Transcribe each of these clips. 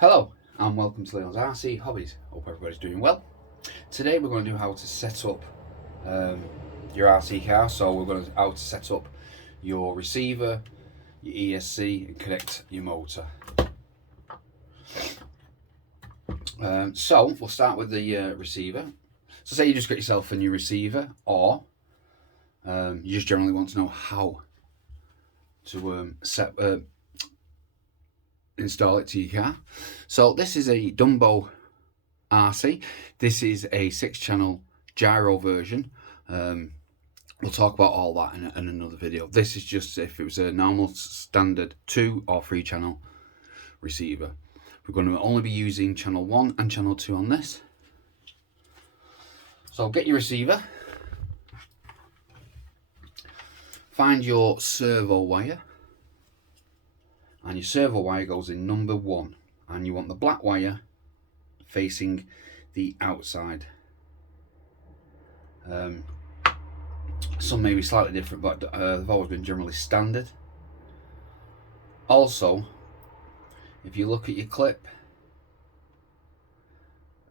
Hello and welcome to Leon's RC Hobbies. Hope everybody's doing well. Today we're going to do how to set up your RC car. So we're going to how to set up your receiver, your ESC, and connect your motor. So we'll start with the receiver. So say you just got yourself a new receiver, or you just generally want to know how to install it to your car. So this is a Dumbo RC. This is a 6-channel gyro version. We'll talk about all that in another video. This is just if it was a normal standard 2 or 3 channel receiver. We're going to only be using channel 1 and channel 2 on this. So get your receiver, find your servo wire, and your servo wire goes in number 1, and you want the black wire facing the outside. Some may be slightly different, but they've always been generally standard. Also, if you look at your clip,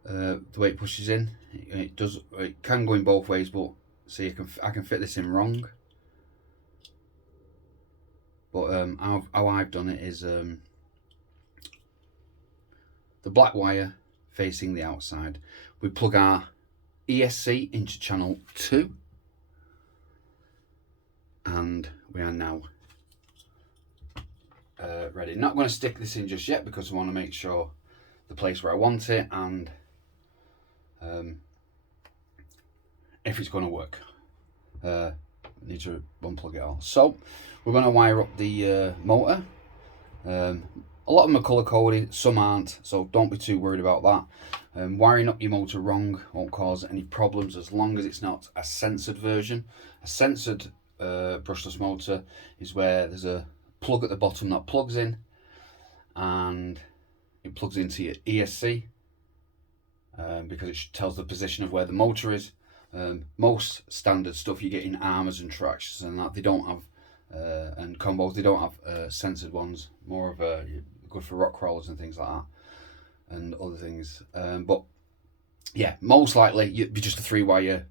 the way it pushes in, it can go in both ways, but see, I can fit this in wrong. But how I've done it is the black wire facing the outside. We plug our ESC into channel 2, and we are now ready. Not going to stick this in just yet because I want to make sure the place where I want it and if it's going to work. Need to unplug it all. So we're going to wire up the motor. A lot of them are colour coded, some aren't, so don't be too worried about that. Wiring up your motor wrong won't cause any problems as long as it's not a censored version. A censored brushless motor is where there's a plug at the bottom that plugs in, and it plugs into your ESC because it tells the position of where the motor is. Most standard stuff you get in Armours and Tracks and that, they don't have and combos, they don't have censored ones. More of a good for rock crawlers and things like that and other things. But yeah, most likely you'd be just a 3-wire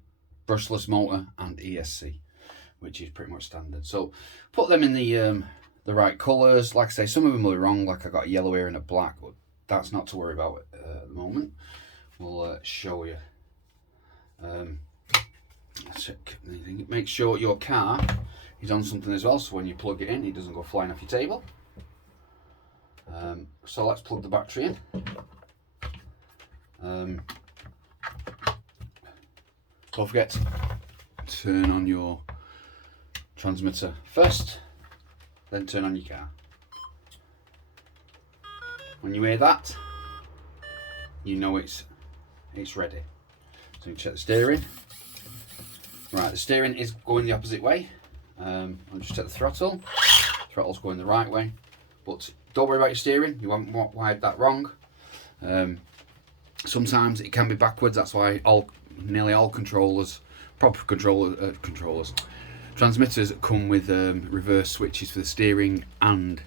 brushless motor and ESC, which is pretty much standard. So put them in the right colours. Like I say, some of them will be wrong, like I got a yellow here and a black, but that's not to worry about at the moment. We'll show you. Make sure your car is on something as well, so when you plug it in, it doesn't go flying off your table. So let's plug the battery in. Don't forget to turn on your transmitter first, then turn on your car. When you hear that, you know it's ready. So you check the steering. Right, the steering is going the opposite way. I'll just check the throttle. Throttle's going the right way, but don't worry about your steering. You haven't wired that wrong. Sometimes it can be backwards. That's why nearly all controllers, proper controllers, transmitters come with reverse switches for the steering and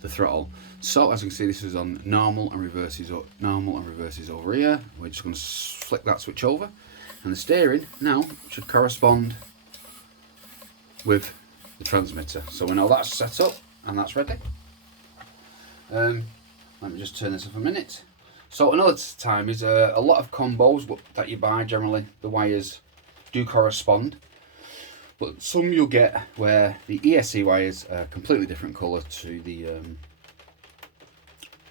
the throttle. So as you can see, this is on normal and reverses over here. We're just going to flick that switch over, and the steering now should correspond with the transmitter. So we know that's set up and that's ready. Let me just turn this off a minute. So another time is a lot of combos that you buy, generally the wires do correspond, but some you'll get where the ESC wires are completely different colour to the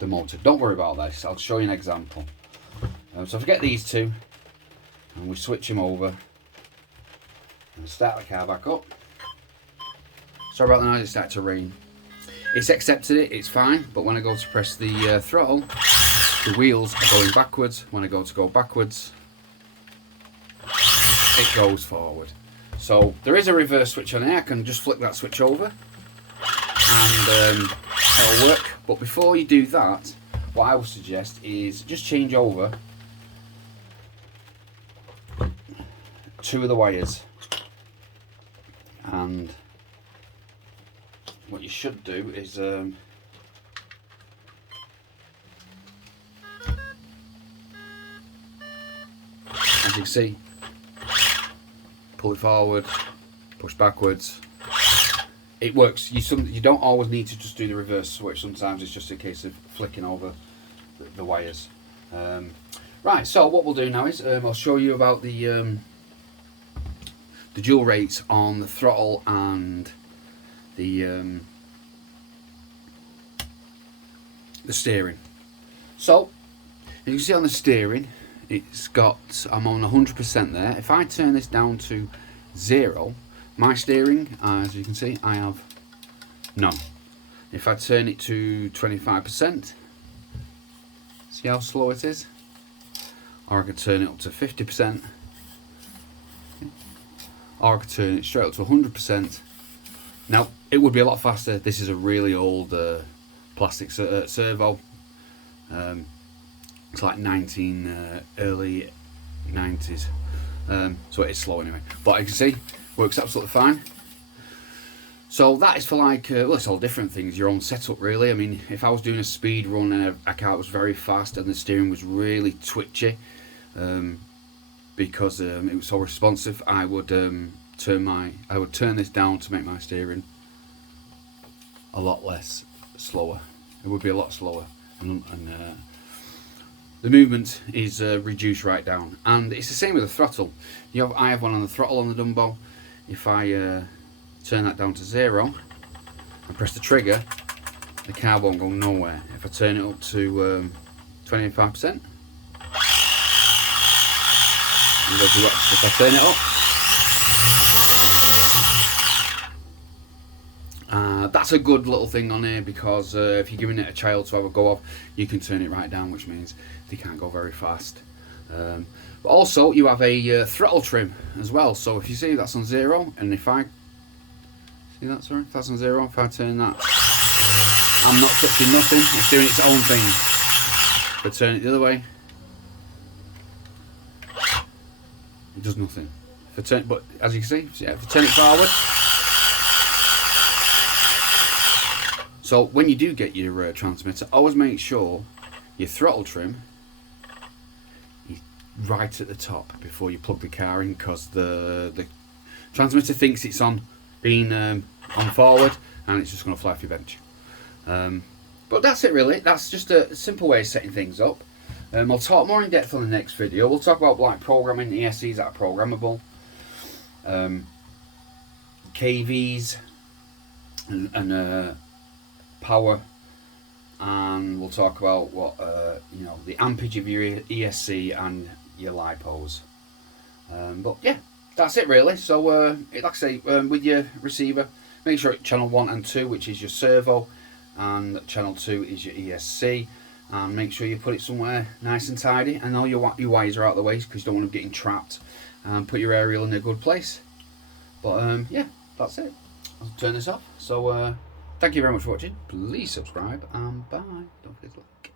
motor. Don't worry about this, I'll show you an example. So if I get these two and we switch them over and start the car back up. Sorry about the noise, it started to rain. It's accepted it, it's fine, but when I go to press the throttle, the wheels are going backwards. When I go to go backwards, it goes forward. So there is a reverse switch on here. I can just flick that switch over and it'll work. But before you do that, what I would suggest is just change over 2 of the wires, and what you should do is as you can see, pull it forward, push backwards. It works. You don't always need to just do the reverse switch. Sometimes it's just a case of flicking over the wires. Right, so what we'll do now is I'll show you about the dual rates on the throttle and the steering. So you can see on the steering, it's got, I'm on 100% there. If I turn this down to 0, my steering, as you can see, I have none. If I turn it to 25%, see how slow it is? Or I could turn it up to 50%, or I could turn it straight up to 100%. Now, it would be a lot faster. This is a really old plastic servo. It's like early 90s. So it is slow anyway. But you can see, works absolutely fine. So that is for like, well, it's all different things, your own setup really. I mean, if I was doing a speed run and a car was very fast and the steering was really twitchy, because it was so responsive, I would turn this down to make my steering a lot less slower. It would be a lot slower, and the movement is reduced right down. And it's the same with the throttle. I have one on the throttle on the Dumbo. If I turn that down to 0 and press the trigger, the car won't go nowhere. If I turn it up to 25%, and if I turn it up, that's a good little thing on here, because if you're giving it a child to have a go of, you can turn it right down, which means they can't go very fast. But also you have a throttle trim as well. So if you see that's on 0, and if I see that, sorry, if that's on 0, if I turn that, I'm not touching nothing, it's doing its own thing. If I turn it the other way, it does nothing. If I turn, but as you can see, if I turn it forward. So when you do get your transmitter, always make sure your throttle trim is right at the top before you plug the car in, because the transmitter thinks it's on being on forward, and it's just going to fly off your bench. But that's it really. That's just a simple way of setting things up. I'll talk more in depth on the next video. We'll talk about like programming ESCs that are programmable, KVs, and power, and we'll talk about what the ampage of your ESC and your lipos. But yeah, that's it really. So like I say, with your receiver, make sure it's channel 1 and 2, which is your servo, and channel 2 is your ESC, and make sure you put it somewhere nice and tidy, and all your wires are out of the way, because you don't want them getting trapped, and put your aerial in a good place. But yeah, that's it. I'll turn this off. So thank you very much for watching. Please subscribe, and bye. Don't forget to like.